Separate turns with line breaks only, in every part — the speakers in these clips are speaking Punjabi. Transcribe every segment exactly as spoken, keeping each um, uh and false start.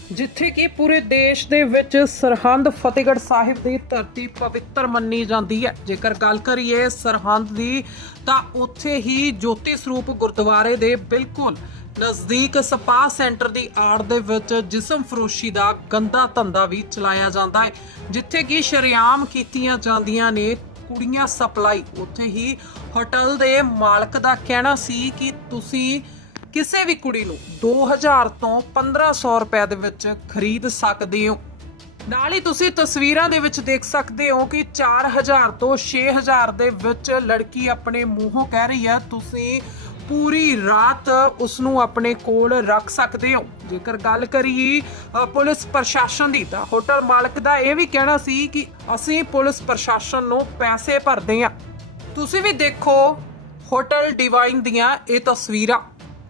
ਜਿੱਥੇ ਕਿ ਪੂਰੇ ਦੇਸ਼ ਦੇ ਵਿੱਚ ਸਰਹੰਦ ਫਤਿਹਗੜ੍ਹ ਸਾਹਿਬ ਦੀ ਧਰਤੀ ਪਵਿੱਤਰ ਮੰਨੀ ਜਾਂਦੀ ਹੈ। ਜੇਕਰ ਗੱਲ ਕਰੀਏ ਸਰਹੰਦ ਦੀ ਤਾਂ ਉੱਥੇ ਹੀ ਜੋਤੀ ਸਰੂਪ ਗੁਰਦੁਆਰੇ ਦੇ ਬਿਲਕੁਲ ਨਜ਼ਦੀਕ ਸਪਾ ਸੈਂਟਰ ਦੀ ਆੜ ਦੇ ਵਿੱਚ ਜਿਸਮ ਫਰੋਸ਼ੀ ਦਾ ਗੰਦਾ ਧੰਦਾ ਵੀ ਚਲਾਇਆ ਜਾਂਦਾ ਹੈ, ਜਿੱਥੇ ਕਿ ਸ਼ਰੇਆਮ ਕੀਤੀਆਂ ਜਾਂਦੀਆਂ ਨੇ ਕੁੜੀਆਂ ਸਪਲਾਈ। ਉੱਥੇ ਹੀ ਹੋਟਲ ਦੇ ਮਾਲਕ ਦਾ ਕਹਿਣਾ ਸੀ ਕਿ ਤੁਸੀਂ ਕਿਸੇ ਵੀ ਕੁੜੀ ਨੂੰ ਦੋ ਹਜ਼ਾਰ ਤੋਂ ਪੰਦਰਾਂ ਸੌ ਰੁਪਏ ਦੇ ਵਿੱਚ ਖਰੀਦ ਸਕਦੇ ਹੋ। ਨਾਲ ਹੀ ਤੁਸੀਂ ਤਸਵੀਰਾਂ ਦੇ ਵਿੱਚ ਦੇਖ ਸਕਦੇ ਹੋ ਕਿ ਚਾਰ ਹਜ਼ਾਰ ਤੋਂ ਛੇ ਹਜ਼ਾਰ ਦੇ ਵਿੱਚ ਲੜਕੀ ਆਪਣੇ ਮੂੰਹੋਂ ਕਹਿ ਰਹੀ ਹੈ ਤੁਸੀਂ ਪੂਰੀ ਰਾਤ ਉਸ ਨੂੰ ਆਪਣੇ ਕੋਲ ਰੱਖ ਸਕਦੇ ਹੋ। ਜੇਕਰ ਗੱਲ ਕਰੀਏ ਅ, ਪੁਲਿਸ ਪ੍ਰਸ਼ਾਸਨ ਦੀ ਤਾਂ ਹੋਟਲ ਮਾਲਕ ਦਾ ਇਹ ਵੀ ਕਹਿਣਾ ਸੀ ਕਿ ਅਸੀਂ ਪੁਲਿਸ ਪ੍ਰਸ਼ਾਸਨ ਨੂੰ ਪੈਸੇ ਭਰਦੇ ਹਾਂ। ਤੁਸੀਂ ਵੀ ਦੇਖੋ ਹੋਟਲ ਡਿਵਾਈਨ ਦੀਆਂ ਇਹ ਤਸਵੀਰਾਂ।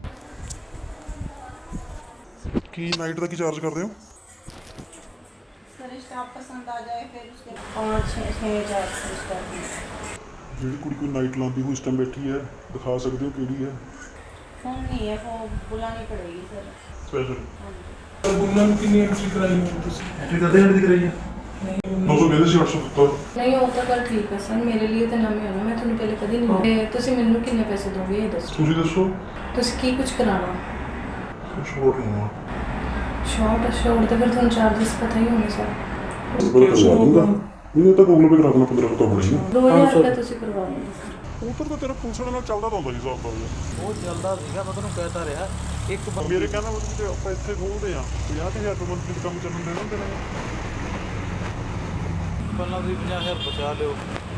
ਕੀ ਨਾਈਟ ਦਾ ਕੀ ਚਾਰਜ ਕਰਦੇ ਹੋ?
सर स्टाफ पसंद आ जाए फिर उसके पाँच छः छः हज़ार से स्टार्ट है।
ਜਿਹੜੀ ਕੁੜੀ ਕੋਈ ਨਾਈਟ ਲਾਉਂਦੀ ਹੋਈ ਇਸ ਟਾਈਮ ਬੈਠੀ ਹੈ, ਦਿਖਾ ਸਕਦੇ ਹੋ ਕਿਹੜੀ ਹੈ?
फ़ोन नहीं है वो बुलानी पड़ेगी सर।
ਸਪੈਸ਼ਲ
हाँ जी।
ਉਹਨਾਂ ਨੂੰ ਕਿੰਨੀ ਐਂਟਰੀ ਕਰਾਈ ਹੈ ਤੁਸੀਂ?
ਐਂਟਰੀ ਕਰਦੇ ਘੰਟੇ ਦੀ ਕਰਾਈ ਹੈ।
ਨੌ ਸੌ ਕਹਿੰਦੇ ਸੀ ਅੱਠ ਸੌ ਦਿੱਤਾ।
नहीं वो तो कल ठीक है सर मेरे लिए तो ना मैं होना मैं ਤੁਹਾਨੂੰ ਪਹਿਲੇ ਕਦੀ ਨਹੀਂ ਤੇ ਤੁਸੀਂ ਮੈਨੂੰ ਕਿੰਨੇ ਪੈਸੇ ਦੋਗੇ ਇਹ ਦੱਸੋ।
ਤੁਸੀਂ ਦੱਸੋ।
ਤੁਸੀਂ ਕੀ ਕੁਝ ਕਰਾਣਾ?
ਸ਼ੋਰਟ ਹੋਣਾ
ਸ਼ਾਰਟ ਸ਼ਾਰਟ ਤੇ ਫਿਰ ਤੁਹਾਨੂੰ ਚਾਰजेस ਪਤਾ ਹੀ ਹੋਣੇ ਸਰ।
ਬੜਾ ਕਰਵਾ ਦੂੰਗਾ। ਮੈਨੂੰ ਤਾਂ ਗੂਗਲ ਪੇ ਕਰਾ ਦੇਣਾ ਪੰਦਰਾਂ ਸੌ ਹੋਣੀ ਹੈ।
ਦੋ ਹਜ਼ਾਰ ਰੁਪਏ ਤੁਸੀਂ ਕਰਵਾ ਲਓਗੇ ਸਰ।
ਉੱਧਰ ਤਾਂ ਤੇਰਾ ਪੁਲਿਸ ਨਾਲ ਚੱਲਦਾ ਤਾਂ ਹੁੰਦਾ ਜੀ ਸਾਬ ਦਾ।
ਉਹ ਚੱਲਦਾ ਸੀਗਾ, ਮੈਂ ਤੁਹਾਨੂੰ ਕਹਿਤਾ ਰਿਹਾ ਇੱਕ ਬੰਦੇ
ਮੇਰੇ ਕਹਿੰਦਾ ਮਤਲਬ ਕਿ ਆਪਾਂ ਇੱਥੇ ਖੋਲਦੇ ਆ ਪੰਜਾਹ ਹਜ਼ਾਰ ਰੁਪਏ ਮੰਥਲੀ ਦਾ ਕੰਮ ਚੱਲਣ ਦੇ ਦਿੰਦੇ ਨੇ।
ਪਹਿਲਾਂ ਤੁਸੀਂ ਪੰਜਾਹ ਹਜ਼ਾਰ ਬਚਾ ਲਿਓ।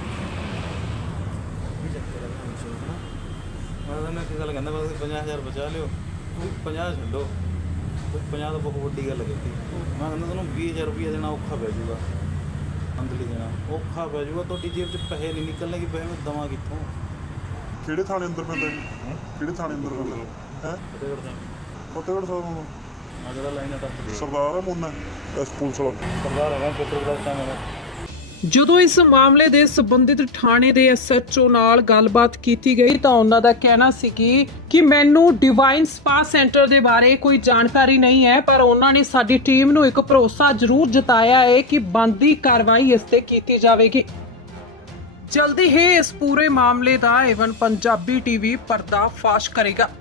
ਮੈਂ ਤੁਹਾਨੂੰ ਇੱਕ ਗੱਲ ਕਹਿੰਦਾ, ਬਸ ਪੰਜਾਹ ਹਜ਼ਾਰ ਬਚਾ ਲਿਓ, ਤੁਸੀਂ ਪੰਜਾਹ ਛੱਡੋ। ਪੰਜਾਹ ਤਾਂ ਬਹੁਤ ਵੱਡੀ ਗੱਲ ਕੀਤੀ। ਮੈਂ ਕਹਿੰਦਾ ਤੁਹਾਨੂੰ ਵੀਹ ਹਜ਼ਾਰ ਰੁਪਈਆ ਦੇਣਾ ਔਖਾ ਪੈ ਜਾਊਗਾ, ਮੰਥਲੀ ਦੇਣਾ ਔਖਾ ਪੈ ਜਾਊਗਾ। ਤੁਹਾਡੀ ਜੇਬ 'ਚ ਪੈਸੇ ਨਹੀਂ ਨਿਕਲਣੇ ਕਿ ਪੈਸੇ ਮੈਂ ਦੇਵਾਂ ਕਿੱਥੋਂ?
ਕਿਹੜੇ ਥਾਣੇ ਅੰਦਰ ਪੈਂਦਾ ਜੀ? ਕਿਹੜੇ ਥਾਣੇ ਅੰਦਰ ਪੈਂਦਾ ਹੈ?
ਫਤਿਹਗੜ੍ਹ ਸਾਹਿਬ
ਫਤਿਹਗੜ੍ਹ ਸਾਹਿਬ ਹੁਣ
ਆ ਜਿਹੜਾ ਲਾਈਨ ਹੈ ਤਾਂ
ਸਰਦਾਰ ਹੈ ਮੁੰਨਾ ਐਸ ਪੁਲਿਸ ਵਾਲਾ
ਸਰਦਾਰ ਹੈਗਾ ਪਿੱਤਰ ਦਾ ਟਾਈਮ ਹੈਗਾ।
ਜਦੋਂ ਇਸ ਮਾਮਲੇ ਦੇ ਸੰਬੰਧਿਤ ਥਾਣੇ ਦੇ ਐਸ ਐਚ ਓ ਨਾਲ ਗੱਲਬਾਤ ਕੀਤੀ ਗਈ ਤਾਂ ਉਹਨਾਂ ਦਾ ਕਹਿਣਾ ਸੀ ਕਿ ਕਿ ਮੈਨੂੰ ਡਿਵਾਈਨ ਸਪਾ ਸੈਂਟਰ ਦੇ ਬਾਰੇ ਕੋਈ ਜਾਣਕਾਰੀ ਨਹੀਂ ਹੈ, ਪਰ ਉਹਨਾਂ ਨੇ ਸਾਡੀ ਟੀਮ ਨੂੰ ਇੱਕ ਭਰੋਸਾ ਜ਼ਰੂਰ ਜਤਾਇਆ ਹੈ ਕਿ ਬਣਦੀ ਕਾਰਵਾਈ ਇਸ ਤੇ ਕੀਤੀ ਜਾਵੇਗੀ। ਜਲਦੀ ਹੀ ਇਸ ਪੂਰੇ ਮਾਮਲੇ ਦਾ ਏਵਨ ਪੰਜਾਬੀ ਟੀਵੀ ਪਰਦਾ ਫਾਸ਼ ਕਰੇਗਾ।